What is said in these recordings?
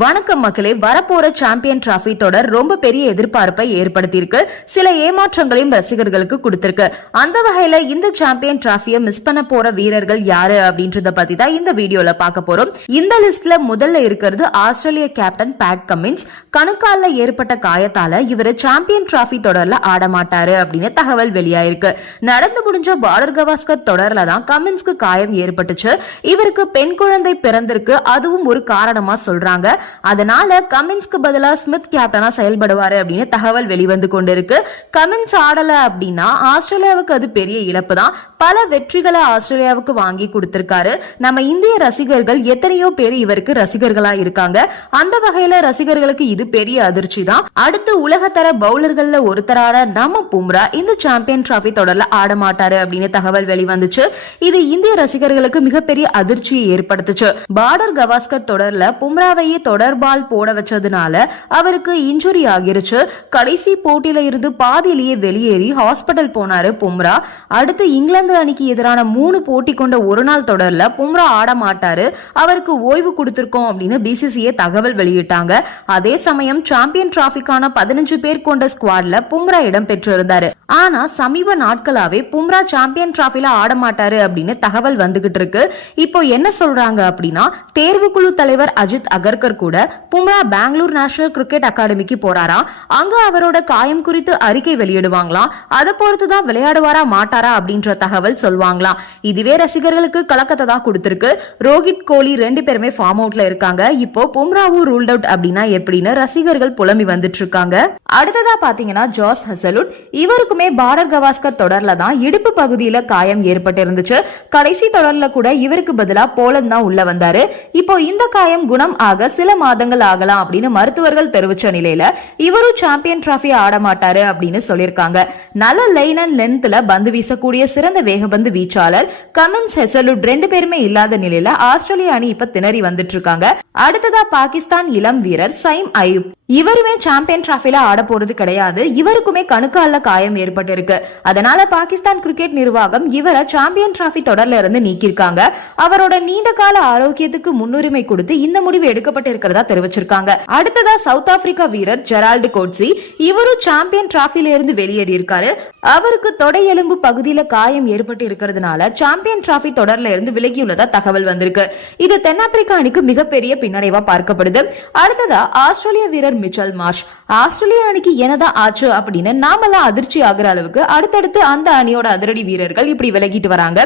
வணக்கம் மக்களே வரப்போற சாம்பியன் டிராஃபி தொடர் ரொம்ப பெரிய எதிர்பார்ப்பை ஏற்படுத்தியிருக்கு. சில ஏமாற்றங்களையும் ரசிகர்களுக்கு கொடுத்திருக்கு. அந்த வகையில இந்த சாம்பியன் டிராஃபியை மிஸ் பண்ண போற வீரர்கள் யாரு அப்படின்றத பத்தி தான் இந்த வீடியோல பார்க்க போறோம். இந்த லிஸ்ட்ல முதல்ல இருக்கிறது ஆஸ்திரேலிய கேப்டன் பேட் கமின்ஸ் கணுக்கால ஏற்பட்ட காயத்தால இவர் சாம்பியன் டிராஃபி தொடர்ல ஆடமாட்டாரு அப்படின்னு தகவல் வெளியாயிருக்கு. நடந்து முடிஞ்ச பார்டர் கவாஸ்கர் தொடர்ல தான் கமின்ஸ்க்கு காயம் ஏற்பட்டுச்சு. இவருக்கு பெண் குழந்தை பிறந்திருக்கு. அதுவும் ஒரு காரணமா சொல்றாங்க. அதனால கமின்ஸ்க்கு பதிலாக ஸ்மித் கேப்டனா செயல்படுவாரு அப்படின்னு தகவல் வெளிவந்து கொண்டிருக்கு. கமின்ஸ் ஆடல அப்படின்னா ஆஸ்திரேலியாவுக்கு அது பெரிய இழப்பு தான் பல வெற்றிகளை ஆஸ்திரேலியாவுக்கு வாங்கி கொடுத்திருக்காரு. நம்ம இந்திய ரசிகர்கள் எத்தனையோ பேர் இவருக்கு ரசிகர்களா இருக்காங்க. அந்த வகையில ரசிகர்களுக்கு இது பெரிய அதிர்ச்சி தான் அடுத்து உலகத்தர பவுலர்கள்ல ஒருத்தரான நம்ம பும்ரா இந்த சாம்பியன் டிராபி தொடர்ல ஆட மாட்டாரு அப்படின்னு தகவல் வெளிவந்துச்சு. இது இந்திய ரசிகர்களுக்கு மிகப்பெரிய அதிர்ச்சியை ஏற்படுத்துச்சு. பார்டர் கவாஸ்கர் தொடர்ல பும்ராவையே தொடர்பால் போட வச்சதுனால அவருக்கு இன்ஜுரி ஆகிருச்சு. கடைசி போட்டியில இருந்து பாதியிலேயே வெளியேறி ஹாஸ்பிட்டல் போனாரு பும்ரா. அடுத்து இங்கிலாந்து அணிக்கு எதிரான மூணு போட்டி கொண்ட ஒரு நாள் தொடர்ல பும்ரா ஆட மாட்டாரு. அவருக்கு ஓய்வு கொடுத்திருக்கோம் அப்படின்னு பிசிசிஏ தகவல் வெளியிட்டாங்க. அதே சமயம் சாம்பியன் டிராபிக்கான பதினஞ்சு பேர் கொண்ட ஸ்குவாட்ல பும்ரா இடம் பெற்றிருந்தாரு. ஆனா சமீப நாட்களாவே பும்ரா சாம்பியன் டிராபில ஆட மாட்டாரு அப்படின்னு தகவல் வந்துகிட்டு இருக்கு. இப்போ என்ன சொல்றாங்க அப்படின்னா தேர்வுக்குழு தலைவர் அஜித் அகர்கர் கூட பும்ரா பெங்களூர் நேஷனல் கிரிக்கெட் அகாடமிக்கு போறாரா? அங்க அவரோட காயம் குறித்து அறிக்கை வெளியிடுவாங்களாம் அதை பொறுத்து தான் விளையாடுவாரா மாட்டாரா அப்படின்ற தகவல் சொல்வாங்களாம் இதுவே ரசிகர்களுக்கு கலக்கத்தை தான் கொடுத்திருக்கு. ரோஹித் கோலி ரெண்டு பேருமே ஃபார்ம் அவுட்ல இருக்காங்க. இப்போ பும்ராவும் ரூல்ட் அவுட் அப்படின்னா எப்படின்னு ரசிகர்கள் புலம்பி வந்துட்டு இருக்காங்க அடுத்ததா பாத்தீங்கன்னா ஜாஸ் ஹசலுட். இவருக்குமே பார்டர் கவாஸ்கர் தொடர்ல தான் இடுப்பு பகுதியில காயம் ஏற்பட்டு இருந்துச்சு கடைசி தொடர்ல கூட இவருக்கு பதிலா போலந்த் தான் உள்ள வந்தாரு. இப்போ இந்த காயம் குணம் ஆக சில மாதங்கள் ஆகலாம் அப்படின்னு மருத்துவர்கள் தெரிவிச்ச நிலையில இவரும் சாம்பியன் டிராஃபி ஆட மாட்டாரு அப்படின்னு சொல்லியிருக்காங்க. நல்ல லைன் அண்ட் லென்த்ல பந்து வீசக்கூடிய சிறந்த வேகபந்து வீச்சாளர் கமின்ஸ் ஹெசலுட் ரெண்டு பேருமே இல்லாத நிலையில ஆஸ்திரேலிய அணி இப்ப திணறி வந்துட்டு இருக்காங்க. அடுத்ததா பாகிஸ்தான் இளம் வீரர் சைம் அயூப். இவருமே சாம்பியன் டிராஃபில ஆட போறது கிடையாது. இவருக்குமே கணுக்கால காயம் ஏற்பட்டிருக்கு. அதனால பாகிஸ்தான் கிரிக்கெட் நிர்வாகம் இவரை சாம்பியன் டிராஃபி தொடர்ல இருந்து நீக்கியிருக்காங்க. அவரோட நீண்ட கால ஆரோக்கியத்துக்கு முன்னுரிமை கொடுத்து இந்த முடிவு எடுக்கப்பட்டிருக்கு. இருக்கிறதா தெரிவிச்சிருக்காங்க. அடுத்ததா சவுத் ஆப்பிரிக்கா வீரர் ஜெரால்டு கோட்ஸி இவரும் சாம்பியன் டிராஃபில இருந்து வெளியேறி இருக்காரு அவருக்கு தொடை எலும்பு பகுதியில காயம் ஏற்பட்டு இருக்கிறதுனால சாம்பியன் டிராஃபி தொடர்ல இருந்து விலகியுள்ளதா தகவல் வந்திருக்கு. இது தென்னாப்பிரிக்கா அணிக்கு மிகப்பெரிய பின்னடைவா பார்க்கப்படுது. அடுத்ததா ஆஸ்திரேலிய வீரர் மிச்சல் மார்ஷ். ஆஸ்திரேலிய அணிக்கு என்னதான் ஆச்சு அப்படின்னு நாமெல்லாம் அதிர்ச்சி ஆகிற அளவுக்கு அடுத்தடுத்து அந்த அணியோட அதிரடி வீரர்கள் இப்படி விலகிட்டு வராங்க.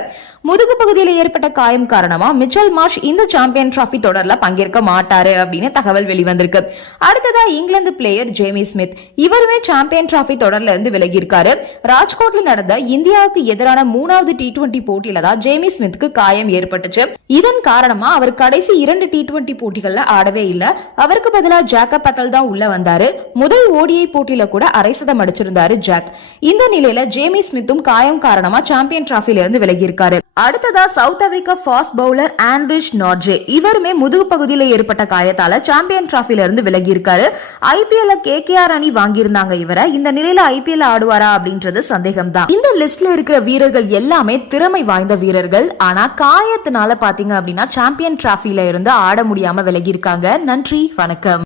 முதுகு பகுதியில் ஏற்பட்ட காயம் காரணமா மிச்சல் மார்ஷ் இந்த சாம்பியன் டிராஃபி தொடர்ல பங்கேற்க மாட்டாரு. அப்படின்னு தகவல் வெளிவந்திருக்கு. அடுத்ததா இங்கிலாந்து பிளேயர் ஜேமி ஸ்மித் இவருமே சாம்பியன் டிராஃபி தொடர்ல இருந்து விலகி இருக்காரு ராஜ்கோட்ல நடந்த இந்தியாவுக்கு எதிரான மூணாவது டி டுவெண்டி போட்டியில தான் ஜேமி ஸ்மித்க்கு காயம் ஏற்பட்டுச்சு. இதன் காரணமா அவர் கடைசி இரண்டு டி டுவெண்டி போட்டிகள்ல ஆடவே இல்ல. அவருக்கு பதிலா ஜாக்கப் பத்தல் தான் உள்ள வந்தாரு. முதல் ஓடிஐ போட்டியில கூட அரை சதம் அடிச்சிருந்தாரு ஜாக் இந்த நிலையில ஜேமி ஸ்மித்தும் காயம் காரணமா சாம்பியன் டிராஃபில இருந்து விலகி இருக்காரு அடுத்ததா South Africa fast bowler Anrich Nortje இவருமே முதுகு பகுதியில ஏற்பட்ட காயத்தால சாம்பியன் டிராஃபில இருந்து விலகி இருக்காரு. ஐபிஎல்ல கே கே ஆர் அணி வாங்கியிருந்தாங்க இவரை. இந்த நிலையில ஐபிஎல் ஆடுவாரா அப்படின்றது சந்தேகம் தான் இந்த லிஸ்ட்ல இருக்கிற வீரர்கள் எல்லாமே திறமை வாய்ந்த வீரர்கள். ஆனா காயத்தினால பாத்தீங்க அப்படின்னா சாம்பியன் டிராஃபில இருந்து ஆட முடியாம விலகி இருக்காங்க. நன்றி வணக்கம்.